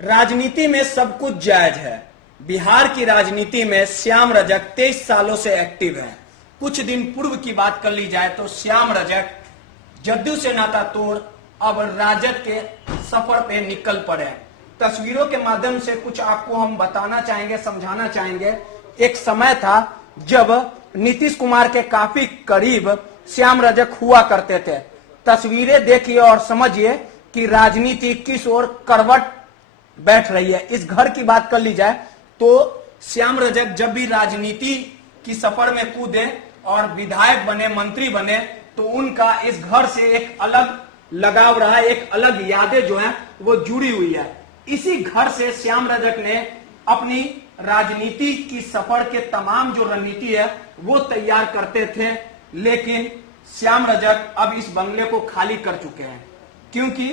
राजनीति में सब कुछ जायज है। बिहार की राजनीति में श्याम रजक 23 सालों से एक्टिव है। कुछ दिन पूर्व की बात कर ली जाए तो श्याम रजक जदयू से नाता तोड़ अब राजद के सफर पे निकल पड़े। तस्वीरों के माध्यम से कुछ आपको हम बताना चाहेंगे, समझाना चाहेंगे। एक समय था जब नीतीश कुमार के काफी करीब श्याम रजक हुआ करते थे। तस्वीरें देखिए और समझिए कि राजनीति किस ओर करवट बैठ रही है। इस घर की बात कर ली जाए तो श्याम रजक जब भी राजनीति की सफर में कूदे और विधायक बने, मंत्री बने, तो उनका इस घर से एक अलग लगाव रहा, एक अलग यादें जो है वो जुड़ी हुई है। इसी घर से श्याम रजक ने अपनी राजनीति की सफर के तमाम जो रणनीति है वो तैयार करते थे। लेकिन श्याम रजक अब इस बंगले को खाली कर चुके हैं, क्योंकि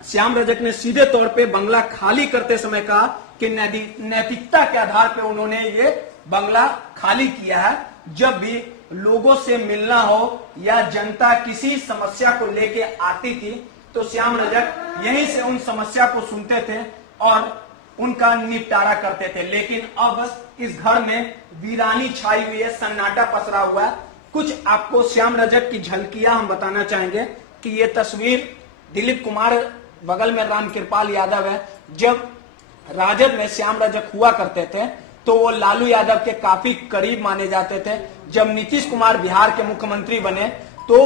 श्याम रजक ने सीधे तौर पे बंगला खाली करते समय कहा कि नैतिकता के आधार पे उन्होंने ये बंगला खाली किया है। जब भी लोगों से मिलना हो या जनता किसी समस्या को लेके आती थी तो श्याम रजक यहीं से उन समस्या को सुनते थे और उनका निपटारा करते थे। लेकिन अब इस घर में वीरानी छाई हुई है, सन्नाटा पसरा हुआ है। कुछ आपको श्याम रजक की झलकियां हम बताना चाहेंगे कि ये तस्वीर दिलीप कुमार, बगल में रामकृपाल यादव है। जब राजद में श्याम रजक हुआ करते थे तो वो लालू यादव के काफी करीब माने जाते थे। जब नीतीश कुमार बिहार के मुख्यमंत्री बने तो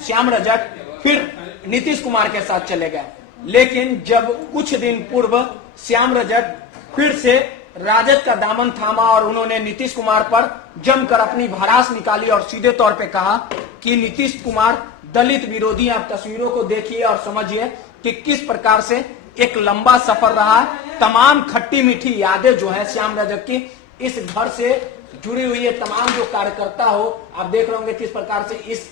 श्याम रजक फिर नीतीश कुमार के साथ चले गए। लेकिन जब कुछ दिन पूर्व श्याम रजक फिर से राजद का दामन थामा और उन्होंने नीतीश कुमार पर जमकर अपनी भड़ास निकाली और सीधे तौर पे कहा कि नीतीश कुमार दलित विरोधी। आप तस्वीरों को देखिए और समझिए कि किस प्रकार से एक लंबा सफर रहा। तमाम खट्टी मीठी यादें जो है श्याम रजक की इस घर से जुड़ी हुई है। तमाम जो कार्यकर्ता हो, आप देख रहे होंगे किस प्रकार से इस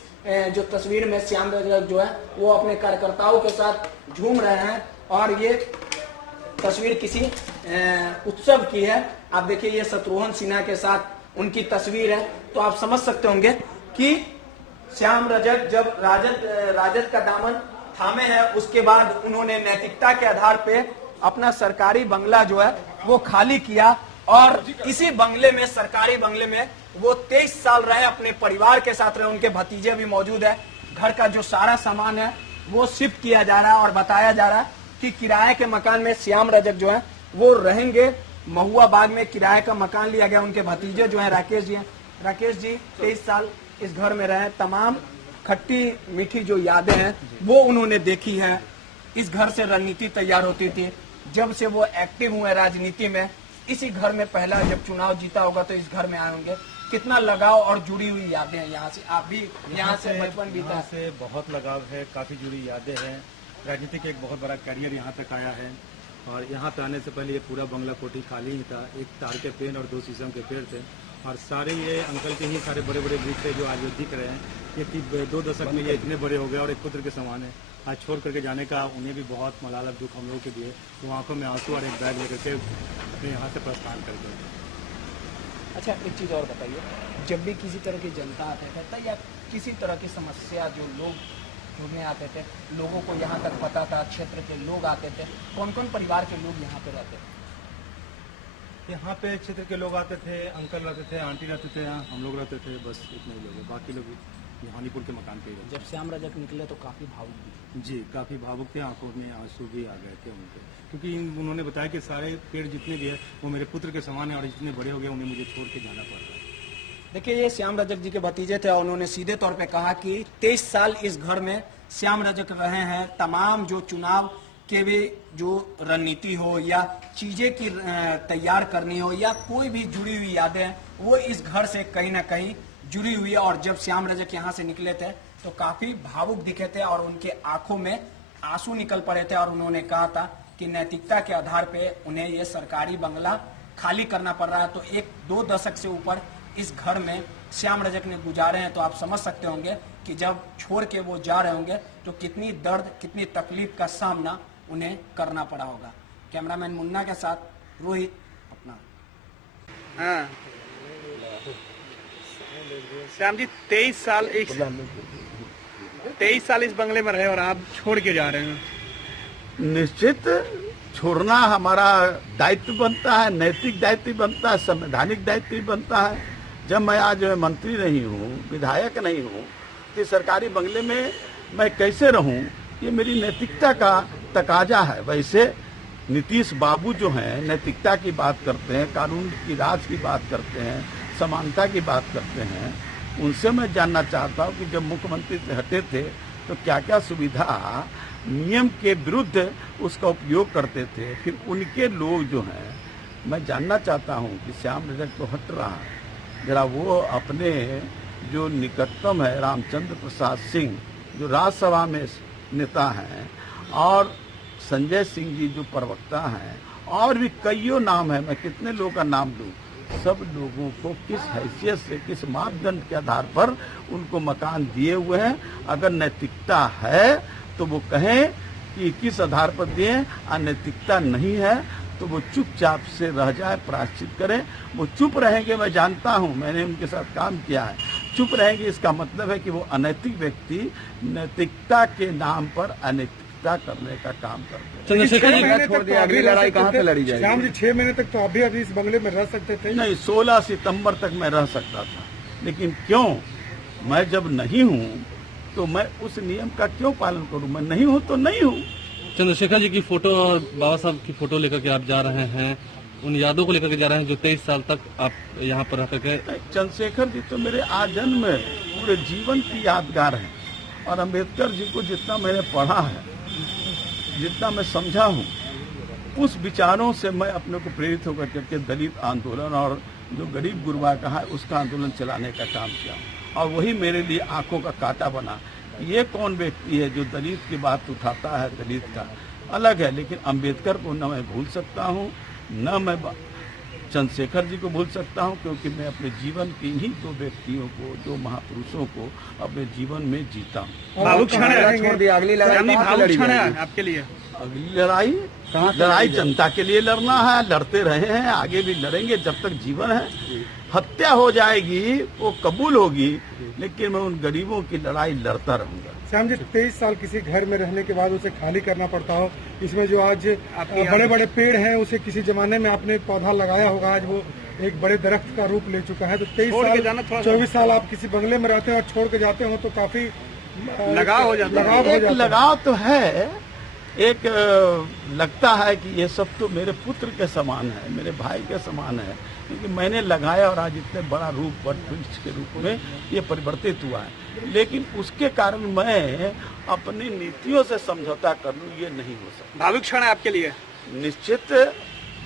जो तस्वीर में श्याम रजक जो है वो अपने कार्यकर्ताओं के साथ झूम रहे हैं। और ये तस्वीर किसी उत्सव की है। आप देखिए ये शत्रुघ्न सिन्हा के साथ उनकी तस्वीर है। तो आप समझ सकते होंगे कि श्याम रजक जब राजद का दामन थामे है, उसके बाद उन्होंने नैतिकता के आधार पे अपना सरकारी बंगला जो है वो खाली किया और इसी बंगले में, सरकारी बंगले में वो 23 साल रहे, अपने परिवार के साथ रहे। उनके भतीजे भी मौजूद है। घर का जो सारा सामान है वो शिफ्ट किया जा रहा है और बताया जा रहा है कि किराए के मकान में श्याम रजक जो है वो रहेंगे। महुआ बाग में किराए का मकान लिया गया। उनके भतीजे जो है राकेश जी हैं। राकेश जी 23 साल इस घर में रहे। तमाम खट्टी मीठी जो यादें हैं वो उन्होंने देखी है। इस घर से रणनीति तैयार होती थी। जब से वो एक्टिव हुए राजनीति में, इसी घर में पहला जब चुनाव जीता होगा तो इस घर में आए होंगे। कितना लगाव और जुड़ी हुई यादें हैं यहाँ से। आप भी यहाँ से बचपन बीता यहाँ से बहुत लगाव है, काफी जुड़ी यादें हैं। राजनीति का एक बहुत बड़ा कैरियर यहाँ तक आया है और यहाँ पे आने से पहले ये पूरा बंगला कोठी खाली ही था। एक तार के पेड़ और 2 शीशम के पेड़ थे और सारे ये अंकल के ही सारे बड़े बड़े वृक्ष थे जो आज भी दिख रहे हैं। ये 2 दशक में ये इतने बड़े हो गए और एक पुत्र के समान है। आज छोड़ करके जाने का उन्हें भी बहुत मलाला दुख हम लोगों के लिए। वो आंखों में आंसू और एक बैग लेकर के अपने यहाँ से प्रस्थान कर गए। अच्छा, एक चीज और बताइए, जब भी किसी तरह की जनता आता था या किसी तरह की समस्या जो लोग ढूंढने आते थे, लोगों को यहाँ तक पता था, क्षेत्र के लोग आते थे, कौन कौन परिवार के लोग यहाँ पे रहते थे? यहाँ पे क्षेत्र के लोग आते थे, अंकल रहते थे, आंटी रहते थे, यहाँ हम लोग रहते थे, बस इतने ही लोग। बाकी लोग हानीपुर के मकान पे। जब श्याम रजक निकले तो काफी भावुक भी जी, काफी भावुक थे। आंखों में आंसू भी आ गए थे उनके, क्योंकि उन्होंने बताया कि सारे पेड़ जितने भी है वो मेरे पुत्र के समान है और जितने बड़े हो गए उन्हें मुझे छोड़ के जाना पड़ रहा है। देखिए, ये श्याम रजक जी के भतीजे थे और उन्होंने सीधे तौर पे कहा कि 23 साल इस घर में श्याम रजक रहे हैं। तमाम जो चुनाव के भी जो रणनीति हो या चीजें की तैयार करनी हो या कोई भी जुड़ी हुई यादें वो इस घर से कहीं ना कहीं जुड़ी हुई है। और जब श्याम रजक यहाँ से निकले थे तो काफी भावुक दिखे थे और उनके आंखों में आंसू निकल पड़े थे और उन्होंने कहा था कि नैतिकता के आधार पे उन्हें ये सरकारी बंगला खाली करना पड़ रहा है। तो 1-2 दशक से ऊपर इस घर में श्याम रजक ने गुजारे हैं। तो आप समझ सकते होंगे कि जब छोड़ के वो जा रहे होंगे तो कितनी दर्द, कितनी तकलीफ का सामना उन्हें करना पड़ा होगा। कैमरामैन मुन्ना के साथ रोहित अपना। हाँ श्याम जी 23 साल इस बंगले में रहे और आप छोड़ के जा रहे हैं, निश्चित छोड़ना हमारा दायित्व बनता है, नैतिक दायित्व बनता है, संवैधानिक दायित्व भी बनता है। जब मैं आज मंत्री नहीं हूँ, विधायक नहीं हूँ, तो सरकारी बंगले में मैं कैसे रहूँ, ये मेरी नैतिकता का तकाजा है। वैसे नीतीश बाबू जो हैं नैतिकता की बात करते हैं, कानून की राज की बात करते हैं, समानता की बात करते हैं। उनसे मैं जानना चाहता हूँ कि जब मुख्यमंत्री से हटे थे तो क्या क्या सुविधा नियम के विरुद्ध उसका उपयोग करते थे। फिर उनके लोग जो हैं, मैं जानना चाहता हूँ कि श्याम रजक तो हट रहा है, जरा वो अपने जो निकटतम है रामचंद्र प्रसाद सिंह जो राज्यसभा में नेता हैं और संजय सिंह जी जो प्रवक्ता हैं, और भी कईयों नाम है, मैं कितने लोगों का नाम दूं, सब लोगों को किस हैसियत से, किस मापदंड के आधार पर उनको मकान दिए हुए हैं। अगर नैतिकता है तो वो कहें कि किस आधार पर दिए, अनैतिकता नहीं है तो वो चुपचाप से रह जाए, प्रायश्चित करें। वो चुप रहेंगे, मैं जानता हूं, मैंने उनके साथ काम किया है। चुप रहेंगे इसका मतलब है कि वो अनैतिक व्यक्ति नैतिकता के नाम पर अनैतिकता करने का काम करते हैं। चंद्रशेखर जी छोड़ दिया, अगली लड़ाई कहाँ से लड़ी जाएगी? श्याम जी 6 महीने तक तो अभी इस बंगले में रह सकते थे। नहीं, 16 सितंबर तक मैं रह सकता था, लेकिन क्यों, मैं जब नहीं हूँ तो मैं उस नियम का क्यों पालन करूँ? मैं नहीं हूँ तो नहीं हूँ। चंद्रशेखर जी की फोटो और बाबा साहब की फोटो लेकर के आप जा रहे हैं, उन यादों को लेकर के जा रहे हैं जो 23 साल तक आप यहाँ पर रह करके। चंद्रशेखर जी तो मेरे आजन्म में पूरे जीवन की यादगार है, और अम्बेडकर जी को जितना मैंने पढ़ा है, जितना मैं समझा हूँ, उस विचारों से मैं अपने को प्रेरित होकर करके दलित आंदोलन और जो गरीब गुरबा का है उसका आंदोलन चलाने का काम किया, और वही मेरे लिए आंखों का कांटा बना। ये कौन व्यक्ति है जो दलित की बात उठाता है? दलित का अलग है, लेकिन अंबेडकर को न मैं भूल सकता हूँ, न मैं चंद्रशेखर जी को भूल सकता हूँ, क्योंकि मैं अपने जीवन के ही दो व्यक्तियों को, दो महापुरुषों को अपने जीवन में जीता हूँ। भावुक क्षण है, छोड़ दिया, अगली लड़ाई कहाँ से भावुक लड़ी क्षण जाएगी? है आपके लिए। अगली लड़ाई लड़ाई जनता के लिए लड़ना है, लड़ते रहे हैं, आगे भी लड़ेंगे जब तक जीवन है। हत्या हो जाएगी वो कबूल होगी, लेकिन मैं उन गरीबों की लड़ाई लड़ता रहूंगा। श्याम जी 23 साल किसी घर में रहने के बाद उसे खाली करना पड़ता हो, इसमें जो आज बड़े बड़े पेड़ हैं उसे किसी जमाने में आपने पौधा लगाया होगा, आज वो एक बड़े दरख्त का रूप ले चुका है। तो 23 साल 24 साल आप किसी बंगले में रहते हैं और छोड़ के जाते हो तो काफी लगाव हो जाता है। एक लगाव तो है, एक लगता है कि ये सब तो मेरे पुत्र के समान है, मेरे भाई के समान है, क्योंकि मैंने लगाया और आज इतने बड़ा रूप वट वृक्ष के रूप में ये परिवर्तित हुआ है। लेकिन उसके कारण मैं अपनी नीतियों से समझौता कर लूं, ये नहीं हो सकता। भावुक क्षण है आपके लिए। निश्चित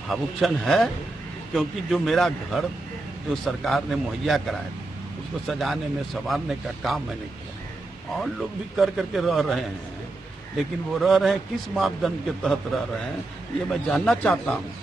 भावुक क्षण है, क्योंकि जो मेरा घर जो सरकार ने मुहैया कराया उसको सजाने में संवारने का काम मैंने किया, और लोग भी कर करके रह रहे हैं, लेकिन वो रह रहे हैं किस मापदंड के तहत रह रहे हैं ये मैं जानना चाहता हूँ।